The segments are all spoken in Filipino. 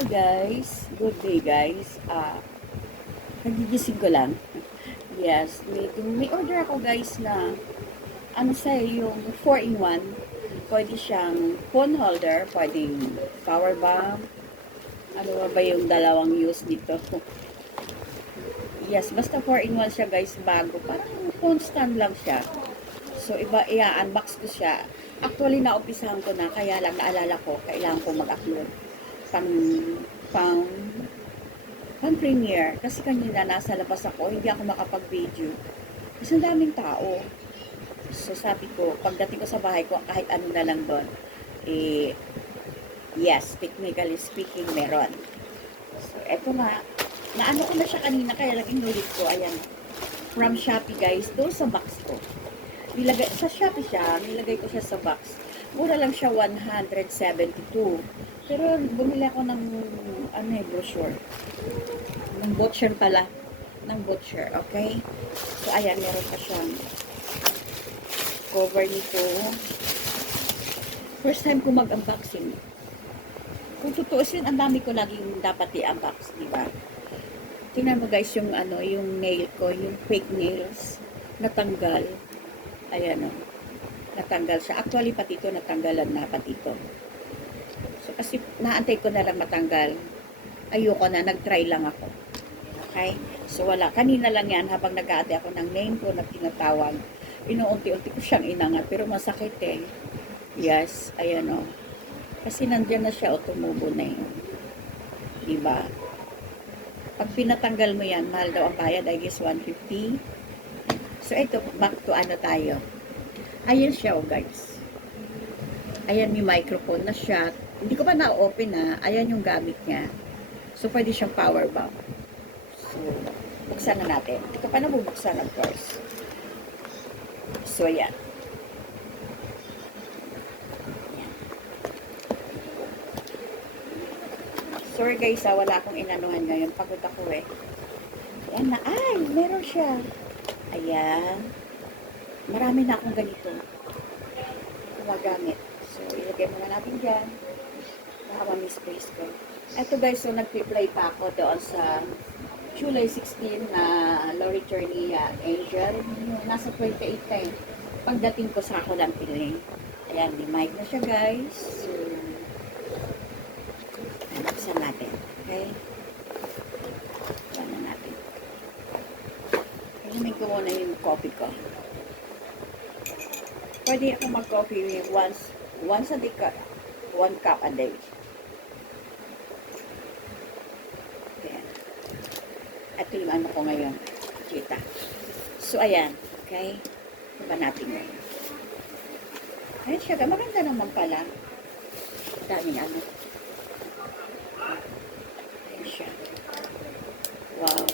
Hi guys, good day guys. Nagigising ko lang. Yes, may order ako guys na ano yung 4-in-1. Pwede siyang phone holder, pwedeng power bank. Ano ba yung dalawang use dito? Yes, basta 4-in-1 siya guys, bago. Parang phone stand lang siya. So iba, i-unbox ko siya. Actually, naumpisahan ko na, kaya lang naalala ko, kailangan ko mag-upload pang pang premiere kasi kanina nasa labas ako, hindi ako makapag-video kasi ang daming tao. So sabi ko, pagdating ko sa bahay ko, kahit ano na lang doon, eh, yes, technically speaking, meron. So eto nga, naano ko na siya kanina, kaya lang inulit ko, ayan, from Shopee guys, doon sa box ko. Nilagay, sa Shopee siya, nilagay ko siya sa box. Mura lang siya, 172. Pero bumili ako ng brochure. Ng butcher pala. Ng butcher, okay? So, ayan, meron pa siyang cover nito. First time ko mag-unboxing. Kung tutuusin, ang dami ko laging dapat i-unbox, di ba? Tingnan mo guys yung yung nail ko, yung fake nails, natanggal. Ayan o. Natanggal siya. Actually, pati ito natanggalan na, pati ito. So, kasi naantay ko na lang matanggal. Ayoko na, nag-try lang ako. Okay? So, wala. Kanina lang yan, habang nag-aate ako ng name ko na tinatawag, inuunti-unti ko siyang inangat, pero masakit eh. Yes, ayan o. Kasi nandyan na siya, o tumubo na yun. Diba? Pag pinatanggal mo yan, mahal daw ang bayad, I guess 150. So, ito, back to ano tayo. Ayan siya, oh guys. Ayan, may microphone na siya. Hindi ko pa na-open na. Ayan yung gamit niya. So, pwede siyang power bank. So, buksan na natin. Hindi ko pa nabubuksan, of course. So, ayan. Sorry guys, wala akong inanuhan ngayon. Pagod ako eh. Ayan na. Ay, meron siya. Ayan. Marami na akong ganito. Gumagamit. So, ilagay muna natin dyan. Baka ma-misplace ko. Ito guys, so nag-play pa ako doon sa July 16 na Lori Chornia Angel. Nasa 28 time. Pagdating ko sa ako lang piling. Ayan, may mic na siya guys. So, buksan natin. Okay? Buksan na natin. Inumin ko muna yung coffee ko. Pwede ako mag-coffee once a day, 1 cup a day. Ayan. Ito yung ano ko ngayon. Kita. So, ayan. Okay? Ito ba natin ngayon? Ayan siya. Maganda naman pala. Daming ano. Ayan siya. Wow.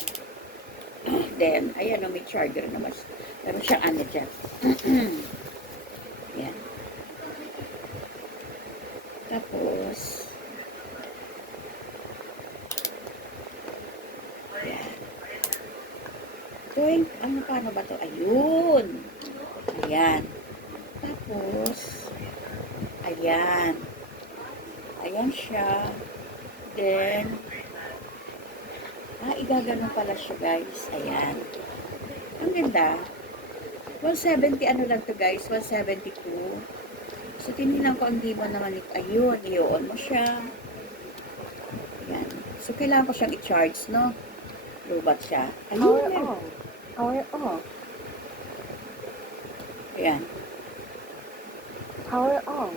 Then, ayan o, may charger naman. Meron siyang ano dyan. Ayan. Tapos, ayan. Tuwing, paano ba to? Ayun. Ayan. Tapos, ayan. Ayan siya. Then, igaganon pala siya guys. Ayan. Ang ganda. 170 ano lang to guys. 172. So, tinilang ko ang mo naman ito. Ayun, i-on mo siya. Ayan. So, kailangan ko siyang i-charge, no? Lubat siya. Ayun. Power on. Power off. Ayan. Power on.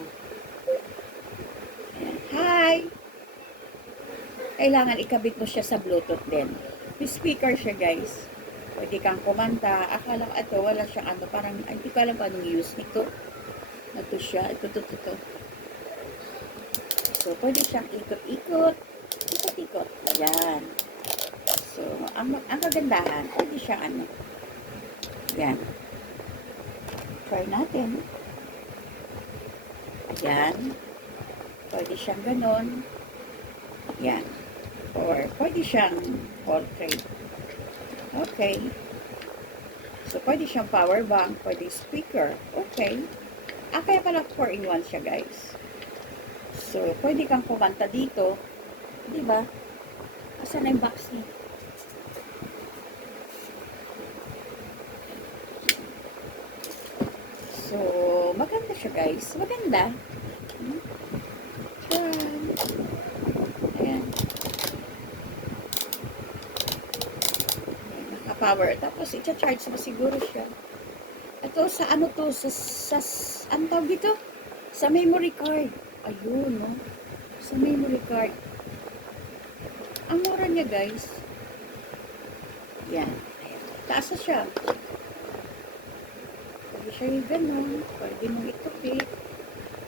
Ayan. Hi! Kailangan ikabit mo siya sa Bluetooth din. May speaker siya, guys. Pwede kang kumanta. Akala ko ito, wala siyang ano. Parang, hindi ko alam paano use nito. Ito siya. Ito. So, pwede siyang ikot-ikot. Ikot-ikot. Ayan. So, ang kagandahan, pwede siyang ano. Ayan. Try natin. Ayan. Pwede siyang ganon. Ayan. Or, pwede siyang portrait. Okay. So, pwede siyang power bank, pwede speaker. Okay. Kaya pala 4-in-1 siya, guys. So, pwede kang kumanta dito. Di ba? Asan na yung box niya? So, maganda siya guys. Maganda. Hmm? Yan. Ayan. Naka-power. Tapos, i-charge mo siguro siya. Ito, sa ano to? Ano tawag dito? Sa memory card. Ayun, no? Sa memory card. Ang mura niya, guys. Yan. Ayan. Taas na siya. Pwede siya yung ganun. Pwede mong itupit.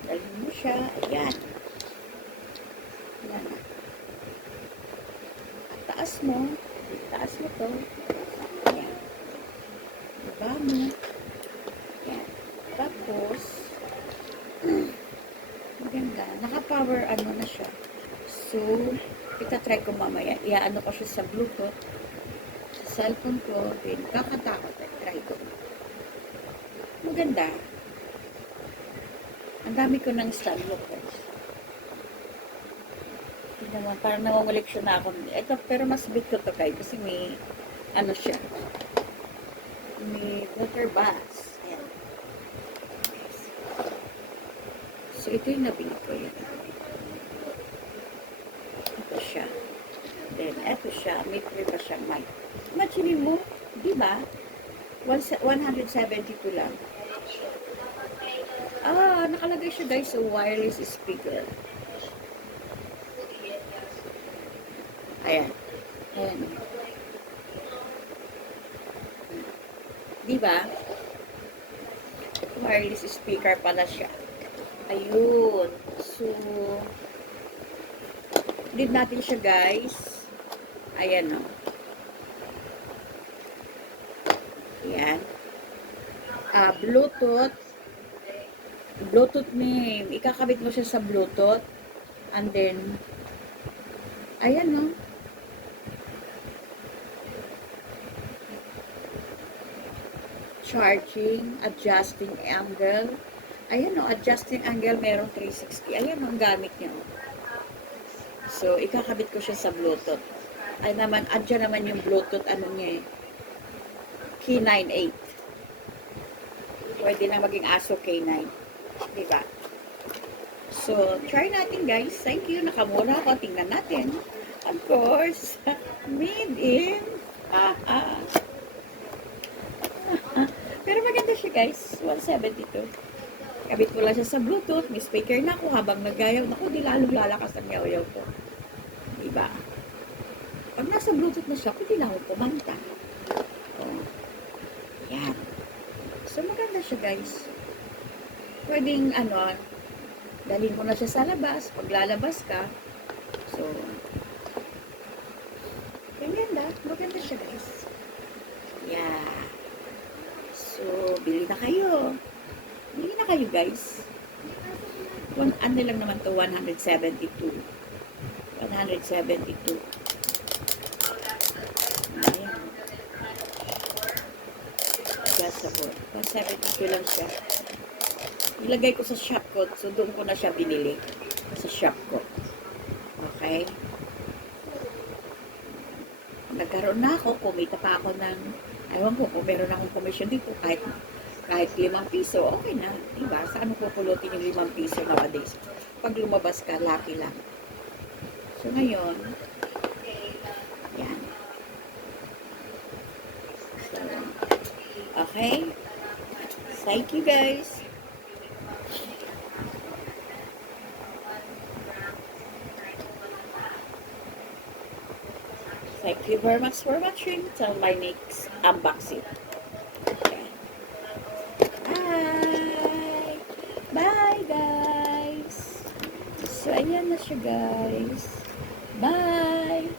Dalhin mo siya. Ayan. Yan. At taas mo. Taas mo to. Ayan. Diba mo? Ayan. Tapos, maganda. Naka-power ano na siya. So, itatry ko mamaya. Iaano ko siya sa Bluetooth. Sa cellphone ko. Then, kakatakot. Try ko. Maganda. Ang dami ko ng stand lookers. Hindi naman, parang namamaliksyon na ako. Ito, pero mas big ko to kayo kasi may, ano siya, may water bath. Ayan. So, ito yung nabili ko yun. Ito siya. Then, ito siya. May free pa siyang mic. Imagine mo, di ba? 172 lang. Ah, nakalagay siya guys sa wireless speaker. Ayan. Ayan. Di ba? Wireless speaker pala siya. Ayun. So, need natin siya guys. Ayan o. Ayan. Bluetooth. Bluetooth name. Ikakabit mo siya sa Bluetooth. And then, ayan no. Charging, adjusting angle. Ayan no, adjusting angle, merong 360. Ayan ang gamit niya. So, ikakabit ko siya sa Bluetooth. Ay naman, adyan naman yung Bluetooth, ano niya eh. Key 98. Pwede na maging ASO K9. Diba? So, try natin guys. Thank you. Nakamura ako. Tingnan natin. Of course, made in. Pero maganda siya guys. 172. Kabit ko lang siya sa Bluetooth. May speaker na ako habang nagayaw. Naku, di lalong lalakas ang yaw-yaw ko. Diba? Pag nasa Bluetooth na siya, hindi na ako kumanta. Oh. Yan. So, maganda siya guys. Pwedeng, ano, dalhin mo na siya sa labas. Pag lalabas ka. So, maganda. Maganda siya guys. Yeah. So, bili na kayo. Bili na kayo guys. Ano lang naman to, 172. 172. Ayan. Adjustable. 172 lang siya. Ilagay ko sa shop ko. So, doon ko na siya binili. Sa shop ko. Okay? Nagkaroon na ako. Kumita pa ako ng, ayaw ko kung meron akong commission dito. Kahit 5 piso, okay na. Diba? Saan mo pupulutin yung 5 piso nowadays? Pag lumabas ka, lucky lang. So, ngayon, yan. So, okay? Thank you guys. Thank you very much for watching. Till my next unboxing. Okay. Bye! Bye, guys! So, ayan na siya, guys. Bye!